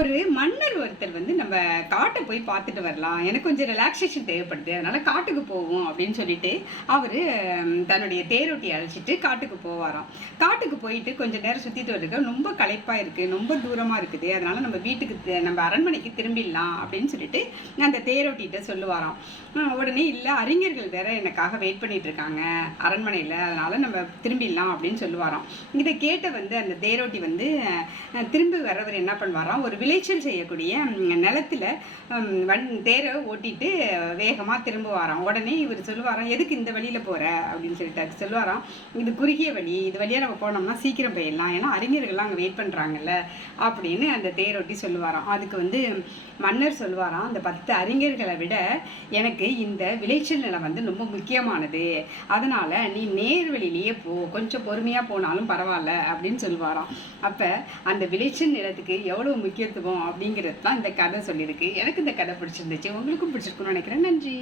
ஒரு மன்னர் ஒருத்தர் வந்து நம்ம காட்டை போய் பார்த்துட்டு வரலாம், எனக்கு கொஞ்சம் ரிலாக்ஸேஷன் தேவைப்படுது, அதனால காட்டுக்கு போவோம் அப்படின்னு சொல்லிட்டு அவர் தன்னுடைய தேரோட்டியை அழைச்சிட்டு காட்டுக்கு போவாராம். காட்டுக்கு போயிட்டு கொஞ்சம் நேரம் சுற்றிட்டு வருக, ரொம்ப களைப்பாக இருக்குது, ரொம்ப தூரமாக இருக்குது, அதனால நம்ம வீட்டுக்கு நம்ம அரண்மனைக்கு திரும்பிடலாம் அப்படின்னு சொல்லிட்டு அந்த தேரோட்டிகிட்ட சொல்லுவாராம். உடனே இல்லை, அறிஞர்கள் வேற எனக்காக வெயிட் பண்ணிட்டு இருக்காங்க அரண்மனையில், அதனால நம்ம திரும்பிடலாம் அப்படின்னு சொல்லுவாராம். இதை கேட்ட வந்து அந்த தேரோட்டி வந்து திரும்பி வர்றவர் என்ன பண்ணுவாராம், ஒரு விளைச்சல் செய்யக்கூடிய நிலத்தில் தேரை ஓட்டிட்டு வேகமாக திரும்புவாராம். உடனே இவர் சொல்லுவாராம், எதுக்கு இந்த வழியில் போகிற அப்படின்னு சொல்லிட்டு அது சொல்லுவாராம், இது குறுகிய வழி, இது வழியாக நம்ம போனோம்னா சீக்கிரம் போயிடலாம், ஏன்னா அறிஞர்கள்லாம் அங்கே வெயிட் பண்ணுறாங்கல்ல அப்படின்னு அந்த தேரொட்டி சொல்லுவாராம். அதுக்கு வந்து மன்னர் சொல்லுவாராம், அந்த 10 அறிஞர்களை விட எனக்கு இந்த விளைச்சல் நிலம் வந்து ரொம்ப முக்கியமானது, அதனால் நீ நேர்வழியிலேயே போ, கொஞ்சம் பொறுமையாக போனாலும் பரவாயில்ல அப்படின்னு சொல்லுவாராம். அப்போ அந்த விளைச்சல் நிலத்துக்கு எவ்வளோ முக்கியத்துவம் அப்படிங்கிறது தான் இந்த கதை சொல்லியிருக்கு. எனக்கு இந்த கதை பிடிச்சிருந்துச்சு, உங்களுக்கும் பிடிச்சிருக்குன்னு நினைக்கிறேன். நன்றி.